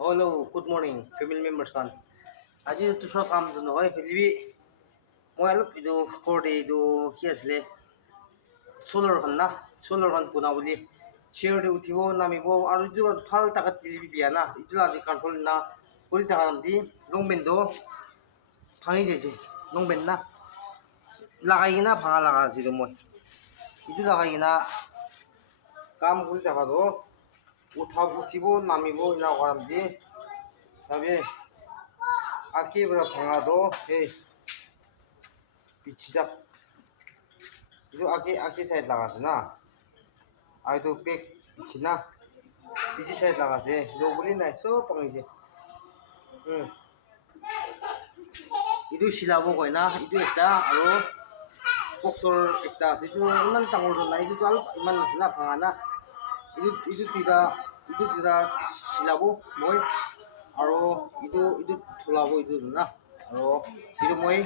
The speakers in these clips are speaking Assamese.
Hello, good morning, family members kan. Aji tu so kam tu no, libi mo alup itu korde itu kias le solar kan kuna boli. Share de utibo nami bo aru itu phal takat libi biya na. Itu la di control na kuri takam di long bendo phangi jeje long ben na lagai na phanga laga jido moi. Itu lagai na kam kuri takado uthab utibo nami bo ina karam di sabe aki bra phanga do he pichida itu aki side laga na ai to pek pichina pichi side laga je lo boli nai so pangi je itu silabo koi na itu ekta aro boxer ekta ase itu iman tangor na itu al iman na phanga na itu tida silabo moi aro itu thulabo itu na aro itu moi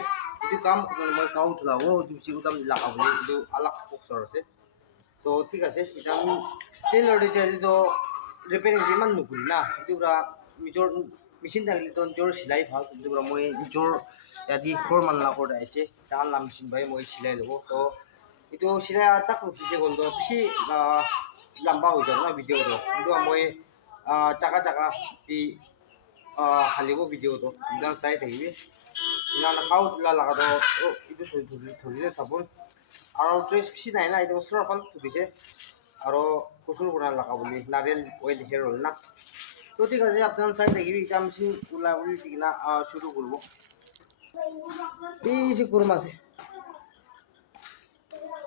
itu kam moi kau thulabo itu si utam lagabo itu alak boxer ase to ঠিক আছে এটা আমি টেইলর ডিজাইন তো রিপেয়ারিং দিমান নুকুলি না itu bra mijor machine থাকলে তো জোর সেলাই ভাল কিন্তু bra মই জোর ইয়াদি খোর মানলা করে আইছে তার নাম মেশিন ভাই মই সেলাই লব তো itu সেলাই তাক রুকিছে গল তো বেশি লম্বা হয়ে যাবে না ভিডিও তো কিন্তু মই চাকা চাকা দি হালিব ভিডিও তো একদম চাই থাকিবি না খাও তুলা লাগা তো itu ধরিলে চাবো আৰু ড্ৰেছ বেছি নাই না এইটো বছৰ অকল ধুবিছে আৰু কচুৰ বনাই লগা বুলি নাৰিয়েল অইল হেয়াৰ অইল না তো ঠিক আছে আপনার চাই থাকিবি এটা মেচিন ওলা বুলি কিনা শুরু করব বেশি গরম আছে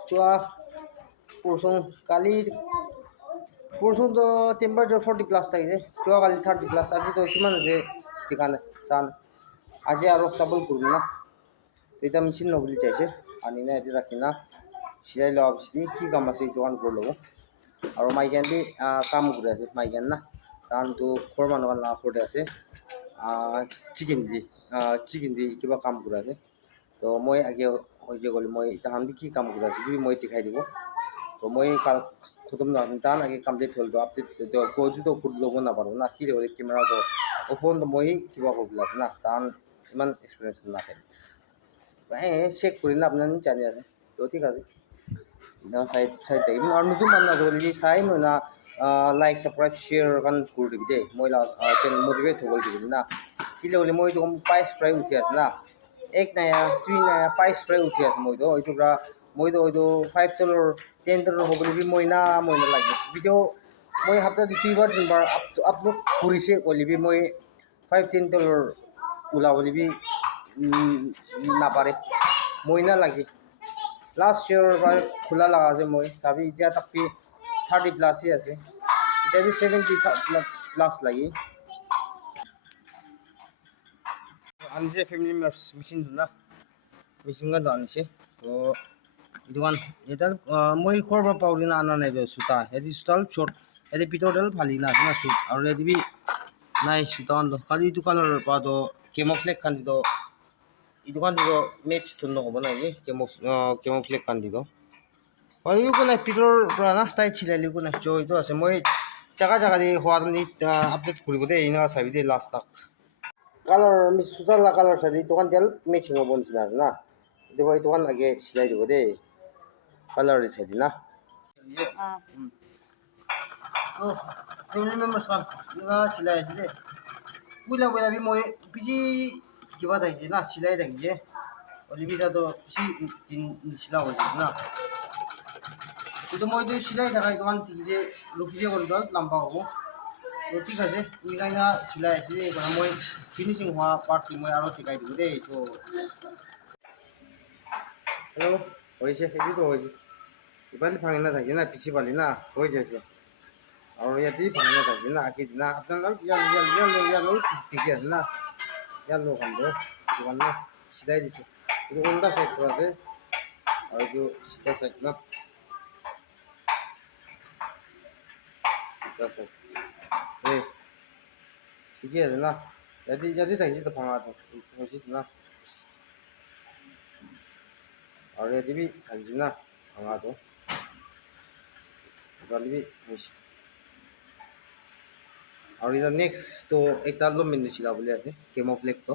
চুয়া পরশু কালি পরশু তো টেম্পারেচার 40 প্লাস থাকিছে চুয়া কালি 30 প্লাস আজি তো কিমান আছে ঠিকানা চান আজি আৰু চাবল করব না এটা মেচিন নবলি চাইছে আনি না এটি রাখি না সিলাই লওয়া বেশি কি কাম আছে এই দোকান করে লব আর মাইকেন দি কাম করে আছে মাইকেন না কারণ তো খোর মানুষ না করে আছে চিকেন দি কিবা কাম করে আছে তো মই আগে হয়েছে গলি মই তাহান কি কাম করে আছে যদি মই দেখাই দিব তো মই কাল খতম না তাহান আগে কমপ্লিট হল তো আপডেট তো কোজি তো খুদ লব না পারো না কি রে ক্যামেরা তো ও ফোন তো মই কিবা করবো না তাহান ইমান এক্সপিরিয়েন্স না থাকে চেক করি না আপনার জানি আছে তো ঠিক আছে সাইড থেকে আর নতুন মানুষ আছে বলে চাই নয় না লাইক সাবস্ক্রাইব শেয়ার কান করে দিবি দে মই চ্যানেল মোটিভেট হবল দিবি না কি বলে মই তো পাইস প্রায় উঠি আছে না এক নায়া দুই নায়া পাইস প্রায় উঠি আছে মই তো এইটো পুরা মই তো হয়তো 5 ডলার 10 ডলার হবলে মই না লাগে ভিডিও মই সপ্তাহ দুইবার তিনবার আপলোড করিছে কলিবি মই 5-10 ডলার ওলাবলিবি নাপারে মই না লাগে লাস্ট ইয়ার খোলা লাগা আছে মই চাবি এতিয়া তাকপি 30 প্লাসই আছে এটা বি 70 প্লাস লাগি আনছে ফ্যামিলি মেম্বার্স মেশিন না মেশিন গান আনছে তো দোকান এটা মই খরবা পাউলি না আনা নাই সুতা এদি সুতাল শর্ট এদি পিতরডাল ফালি না না সুত আর এদি বি নাই সুতান তো খালি দোকানের পা তো কেমোফ্লেক খান তো এই দোকান তো নেক্সট তো নহব না এই কেমোফ্লেক খান দিতো হয়তো কোনো পিতর পৰা না তাই ছিলাইলি কোনো জয়তো আছে মই জায়গা জায়গা দিয়ে হওয়ার আপডেট করব দে এই না চাবি দে লাস্ট তাক কালার সুতার কালার চাইলে দোকান তেল মেচিং হব নিচিনা না দেখো এই দোকান আগে সিলাই দিব দে কালার চাইলি না ফ্যামিলি মেম্বার্স কাম সিলাই আছে দে বুঝলা বুঝলা মই পিজি কিবা থাকিছে না সিলাই থাকিছে অলিবিটা তো পিছি নিচিনা হয়েছে না কিন্তু মই তো সিলাই থাকা দোকান যে রুকিছে করতে লম্বা হবো তো ঠিক আছে এইখানে সিলাই আছে এখানে মই ফিনিশিং হওয়া পার্টটি মই আরও শিখাই দিব দেই তো হ্যালো হয়েছে সেটি তো হয়েছে এবারে ভাঙি না থাকে না পিছিয়ে পালি না হয়ে যাচ্ছে আর ইয়াতেই ভাঙি না থাকবে না আঁকি না আপনার ইয়ালো ঠিকই আছে না ইয়ালো ওখান তো দোকান না সিলাই দিছে কিন্তু উল্টা সাইড করাতে আর একটু সিধা সাইড না ঠিকই আছে না যদি থাকিছে তো ভাঙা তো উচিত না আর যদি বি থাকিছে না ভাঙা তো বি হয়েছে আৰু এটা নেক্সট তো একটা লমেন দিছিলা বুলি আছে কেমোফ্লেক্স তো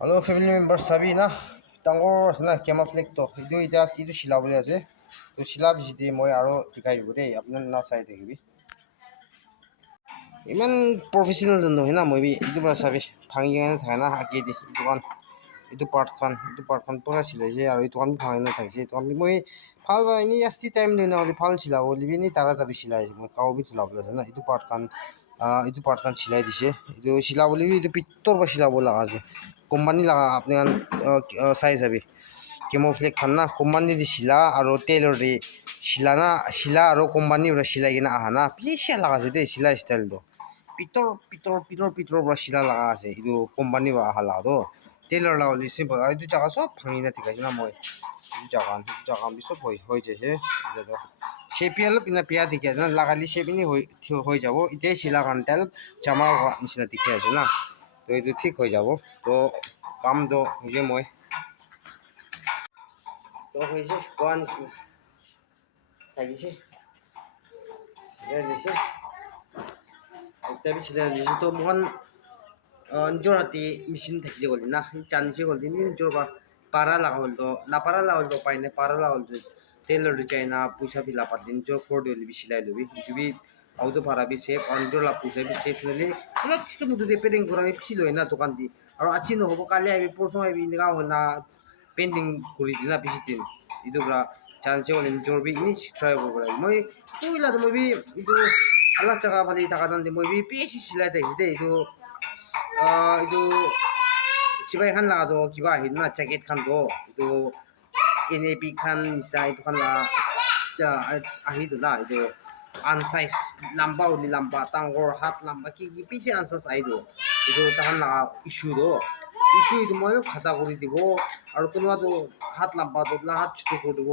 হেল্ল' ফেমিলি মেম্বাৰ চাবি না ডাঙৰ আছে না কেমোফ্লেক্স তো এইটো এতিয়া এইটো চিলা বুলি আছে তো চিলা পিছতে মই আৰু দেখাই দিব দেই আপোনাৰ না চাই থাকিবি ইমান প্ৰফেচনেল নহয় না মই এইটো পৰা চাবি ভাঙি কেনে থাকে না আঁকি দি এইটো পাৰ্টখন পূৰা চিলাইছে আৰু এইটো ভাঙি নাথাকিছে এইটো মই ভাল এনেই জাষ্টি টাইম দিওঁ নহ'লে ভাল চিলাব বুলি এনেই তাড়াতাড়ি চিলাই মই কাউবি চিলাবলৈ আছে না এইটো পাৰ্টখন চিলাই দিছে এইটো চিলাবলৈ এইটো পিত্তৰ পৰা চিলাব লগা আছে কোম্পানী লগা আপুনি চাই যাবি কেমোফ্লেক্স খান না কোম্পানী দি চিলা আৰু টেইলৰ দি চিলা আৰু কোম্পানীৰ পৰা চিলাই কিনে আহা না পিছে লগা আছে দেই চিলাই ষ্টাইলটো পিতৰ পৰা চিলা লগা আছে এইটো কোম্পানীৰ পৰা অহা লগাটো টেইলৰ লগা হ'লে চিম্পল আৰু এইটো জাগা চব ভাঙি নাথাকিছে না মই এইটো জাগা চব হৈ যাইছে চেপি অলপ পিয়া দেখি আছে না লাগালি চেপিনি হৈ যাব এতিয়াই চিলা কাৰণে তেল জমা হোৱা নিচিনা দেখি আছে না তো এইটো ঠিক হৈ যাব তো কামটো হৈছে মই তো হৈছে হোৱা নিচিনা থাকিছে দিছে এতিয়া চিলাই দিছে তো মই নিজৰ হাতে মেচিন থাকিছে গ'লি না জানিছে গ'লি নিজৰ পাৰা লগা হ'ল তো নাপাৰা লগা হ'ল তো উপায় নাই পাৰা লগা হ'ল তো টেইলৰ ডিজাইনা পইচা ফিলা পাতি নিজৰ ঘৰতে হ'লে চিলাই ল'বি তুমি আউটো পাৰাবি সেফ আৰু নিজৰ লাভ পইচা সেফ ল'লে অলপ চিষ্টেম ৰিপেয়াৰিং কৰাবি পিছি লয় না দোকান দি আৰু আজি নহ'ব কালি আহিবি পৰচু আহিবি এনেকুৱা হয় না পেইণ্টিং কৰি দি না বেছি দিন এইটো পৰা জানিছে গ'লে নিজৰ বি এনেই ট্ৰাই কৰিব লাগে মই পইলাটো মই এইটো আলাগ জাগা ফালে থকা দান মই বেছি চিলাই থাকিছে দেই এইটো চিপাই খান লগাটো কিবা আহিল না জেকেট খানটো এইটো NAP খান নিচিনা এইটো খান আহিটো না এইটো আনচাইজ লাম্বা হ'লে লাম্বা টাঙৰ হাত লাম্বা কি পিছে আনচাইজ আহিটো এইটো তাহান লগা ইছ্যুটো এইটো মই খাটা কৰি দিব আৰু কোনোবাটো হাত লাম্বাটো হাত চুটি কৰি দিব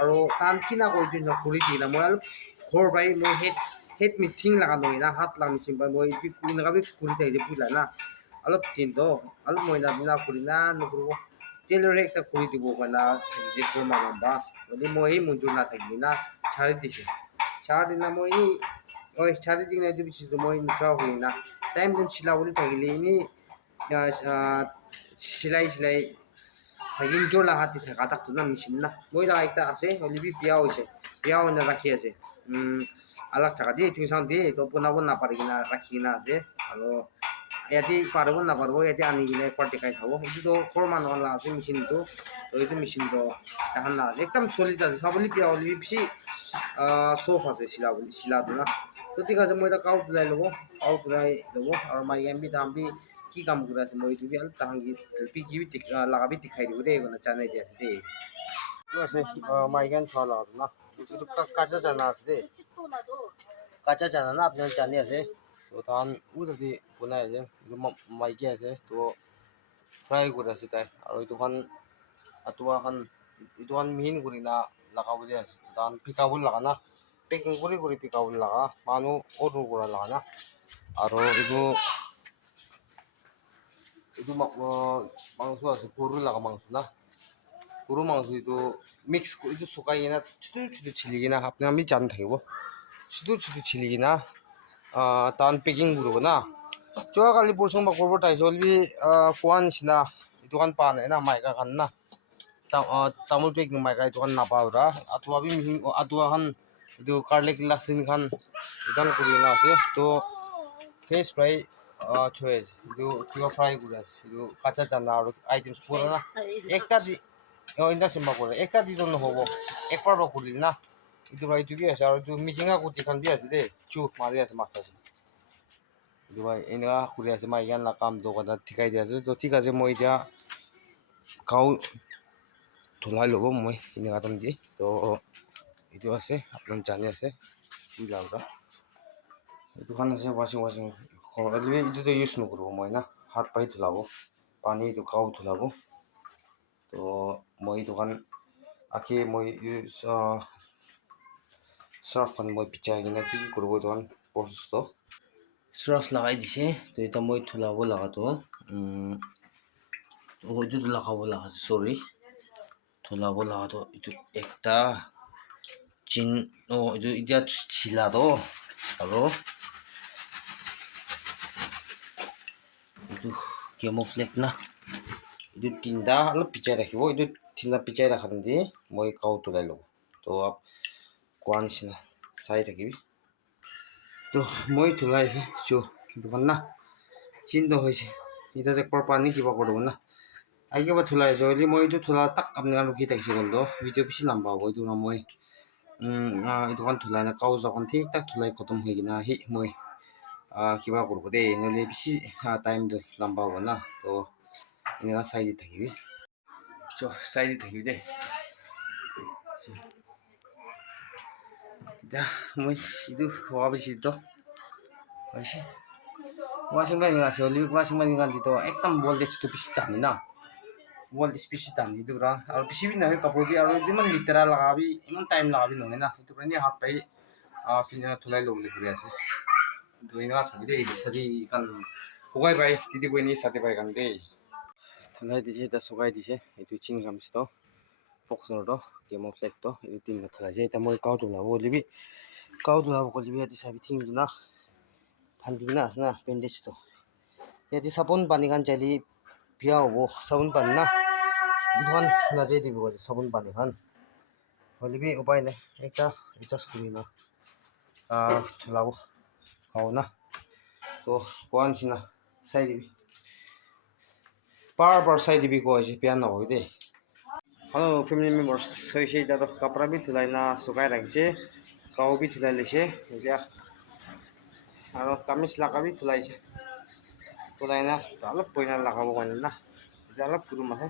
আৰু তাহান কিনা কৰি দিন ঘূৰি দিয়ে না মই অলপ ঘৰ পাই মই হেড মিটিং লগা নহয় না হাত লামিছিল মই এনেকুৱা ঘূৰি থাকিলে বুজিলা না অলপ দিনটো অলপ মইনা দিনা ঘূৰি না নঘূৰিব টেইলৰে একটা ঘূৰি দিব মানে যে কোৰমা লম্বা যদি মই সেই মঞ্জুৰ নাথাকিলি না ছাড়ি দিছে ছাড় দিনা মই ছাড়ি দিন এইটো পিছিতো মই নোচোৱা হ'লি না টাইম দিন চিলাবলৈ থাকিলে এনেই চিলাই থাকি নিজৰ লাগাতে থাকা তাকতো না মেচিন না মই লগা একটা আছে হ'লে বিয়া হৈছে বিয়া হৈ ৰাখি আছে আলাগ জাগা দিয়ে তুমি চাওঁ দিয়ে তো বনাব নাপাৰি কিনা ৰাখি কিনা আছে আৰু ইয়াতে পাৰিব নাপাৰিব ইয়াতে আনি কিনে একবাৰ দেখাই চাব এইটোতো সৰু মানুহ লগা আছে মেচিনটো তো এইটো মেচিনটো এখন লগা আছে একদম চলিত আছে চাবলৈ বিয়া হ'লে বেছি চফ আছে চিলাটো না তো ঠিক আছে মই এটা কাউ তুলাই ল'ব আৰু মাইকেন তাহাঁতি কি কাম কৰি আছে মই এইটো অলপ তাহাঁতি পিকি লাগাবি দেখাই দিব দেই মানে জানাই দিয়া আছে দেই এইটো আছে মাইকেন চোৱা লগাটো না এইটো কাজা জানা আছে দেই কাঁচা জানা না আপনার জানি আছে তো তাহান উদি বনাই আছে মাইকি আছে তো ফ্ৰাই কৰি আছে তাই আৰু এইটোখন এইটোখন মিহিন কৰি না লাগাবলৈ আছে তাহান পিকাবলৈ লগা না পেকিং কৰি পিকাবলৈ লগা মানুহ অৰ্ডাৰ কৰা লগা না আৰু এইটো মাংস আছে গৰু লগা মাংস না গৰু মাংস এইটো মিক্স এইটো শুকাই কিনা ছোটো চিলি কিনা আপুনি আমি জানি থাকিব ছোটো চিলি কিনা তাহান পেকিং কৰিব না যোৱাকালি পৰচুন বা কৰিব তাইছে হ'লে কোৱা নিচিনা এইটোখন পোৱা নাই না মাইকা খান না তামোল পেকিং মাইকা এইটোখন নাপাওঁ আঁঠুৱা মিহিন আঁঠুৱাখন এইটো কাৰ্লিক লাচিন খান এইখন কৰি কিনা আছে তো ফ্ৰেছ ফ্ৰাই থৈ আছে এইটো কিবা ফ্ৰাই কৰি আছে এইটো কাঁচা জানা আৰু আইটেমছ পুৰা না একটা দি ইন্দা চিম্বা কৰে একটা দিতো নহ'ব একবাৰ কৰিলি না এইটো ভাই এইটো কি আছে আৰু এইটো মিচিঙা কুৰ্তিখন দি আছে দেই চুপ মাৰি আছে মাথা এইটো ভাই এনেকুৱা কৰি আছে মই ইয়াৰ কাম দোকানত ঠিকাই দি আছে তো ঠিক আছে মই এতিয়া গাঁও ধুলাই ল'ব মই এনেকুৱা টাইম দি তো এইটো আছে আপোনাৰ জানি আছে কি লাগা এইটোখন আছে ৱাশ্বিং এইটোতো ইউজ নকৰিব মই না হাত পাই ধুলাব পানী এইটো গাঁও ধুলাব তো মই এইটোখন আঁকি মই চাৰ্ফখন মই পিচাই কিনে কি কৰিব এইটোখন প্ৰচেছটো চাৰ্ফ লগাই দিছে তো এতিয়া মই ধুলাব লগাটো এইটো লগাব লগা আছে চৰি ধুলাব লগাটো এইটো একটা চিন এইটো এতিয়া চিলাটো আৰু এইটো কেমোফ্লেক্স না এইটো তিনিটা অলপ পিচাই ৰাখিব এইটো তিনিটা পিচাই ৰাখি মই কাউট ওলাই ল'ব তো কোৱা নিচিনা চাই থাকিবি তো মই তোলাইছে চো দোকান না চিন্তা হৈছে এটা একবাৰ পানী কিবা কৰিব না আই কিবা তোলাই যদি মই এইটো তোলা তাক আপোনালোকে ৰখি থাকিছে বন্ধ ভিডিঅ' বেছি লম্বা হ'ব এইটো মই এইটো কাৰণ তোলাই না কাগজ অকণ ঠিক তাক তোলাই খতম হৈ কিনে আহি মই কিবা কৰিব দেই নহ'লে বেছি টাইমটো লম্বা হ'ব না তো এনেকুৱা চাই দি থাকিবি চ চাই দি থাকিবি দেই এতিয়া মই এইটো খোৱা বেছিতো হৈছে ৱাচিং মেচিন আছে হ'লেও ৱাচিং মেচিন দিতো একদম ভল্টেজটো বেছি টানি না ভল্টেজ বেছি টানি এইটো পৰা আৰু বেছি নহয় কাপোৰ দি আৰু যিমান লিটাৰ লগাবি ইমান টাইম লগাবি নহয় না সেইটো কাৰণে হাত পাই ফিল্টাৰ থলাই ল'বলৈ ঘূৰি আছে ধুই না চাবি দেই চাৰি কাৰণ শুকাই পাই তেতিয়া বই নি চাতে পাই কাৰণ দেই থলাই দিছে এতিয়া শুকাই দিছে এইটো চিন গামছটো ফক্সৰটো কেমোফ্লেক্সটো এইটো তিনিটা থলাইছে এতিয়া মই কাউট ওলাব ক'লিবি ইয়াতে চাবি ঠিংটো না ফান্দি কিনা আছে না বেণ্ডেজটো ইয়াতে চাবোন পানী খান চালি বিয়া হ'ব চাবোন পানী না এইখন নাযাই দিব চাবোন পানী খান হ'লেবি উপায় নাই এটা এডজাষ্ট কৰি না থলাব খাওঁ না তো কোৱা নিচিনা চাই দিবি পাৰ চাই দিবি কোৱা হৈছে বেয়া নকবি দেই हेलो फैमिली मेम्बर्स হৈছে এতিয়া কাপড়া বি ধুলাই না শুকাই ৰাখিছে কাও বি ধুলাই লৈছে এতিয়া আৰু কামিজ লাকা বি ধুলাইছে ধুলাই না অলপ পইনা লাগাব কাৰণে না এতিয়া অলপ গৰম আছে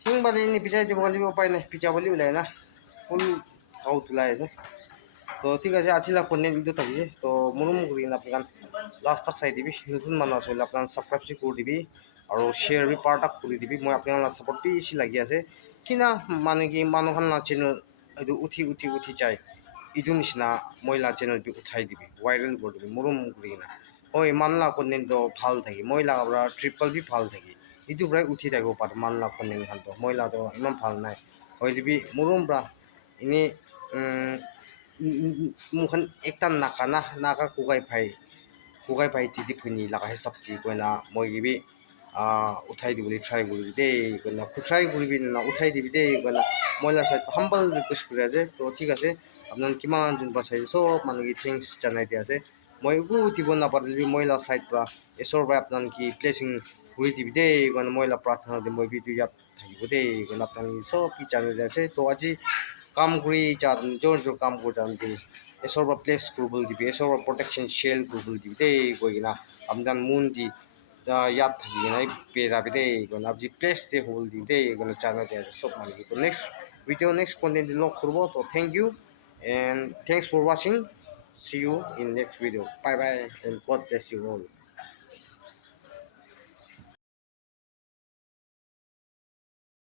ঠিক বালি নিপিচাই দিব লাগিব উপায় নাই পিচা বুলি ওলাই না ফুল কাও ধুলাই আছে তো ঠিক আছে আজি লাগ কন্টেন্ট ভিডিও থাকিছে তো মৰম কৰি আপোনাক লাষ্ট তক চাই দিবি নতুন মানুহ আছে আপোনাক সাবস্ক্ৰাইব কৰি দিবি আৰু শ্বেয়াৰ বি পাৰ্টাক কৰি দিবি মই আপোনাক সাপোৰ্ট বেছি লাগি আছে কিনা মানে কি মানুহখন না চেনেল এইটো উঠি যায় এইটো নিচিনা মই লা চেনেল উঠাই দিবি ভাইৰেল কৰি দিবি মৰম কৰি কিনা ঐ মানলা কন্টেন্টটো ভাল থাকি মই লাগাৰ ট্ৰিপল বি ভাল থাকি এইটো প্ৰায় উঠি থাকিব পাৰে মানলা কন্টেন্ট খানটো মই লাটো ইমান ভাল নাই হৈ দিবি মৰম পৰা এনেই মুখন একটা নাকা কুগাই ভাই তিতি ফুনি লাগাই চাপতি কইনা মই গিবি উঠাই দিবলৈ ট্ৰাই কৰিবি দেই কইনা ট্ৰাই কৰিবি না উঠাই দিবি দেই কইনা মইলা চাই হাম্বল ৰিকুৱেষ্ট কৰি আছে তো ঠিক আছে আপোনাক কিমান যোনবা চাইছে চব মানুহক থেংকছ জনাই দিয়া আছে মই একো উঠিব নাপাৰিলে মইলা চাইড পৰা এছৰ পৰা আপোনাক কি প্লেচিং কৰি দিবি দেই কইনা মইলা প্ৰাৰ্থনা দি মই ভিডিঅ' ইয়াত থাকিব দেই কইনা আপোনাক চব কি জানাই দিয়া আছে তো আজি কাম কৰি জোৰ কাম কৰি যাতে এছৰ পৰা প্লেচ কৰিবলৈ দিবি এছৰ পৰা প্ৰটেকশ্যন শ্বেল কৰিবলৈ দিবি দেই কৈ কিনা আপোনাক মুন দি ইয়াত থাকি কিনে পেৰাবি দেই কইনা যি প্লেচ দে হ'ল দি দেই কইনা জানাই দিয়া আছে চব মানুহ তো নেক্সট ভিডিঅ' নেক্সট কন্টেন্ট লগ কৰিব তো thank you and thanks for watching see you in next video bye bye and god bless you all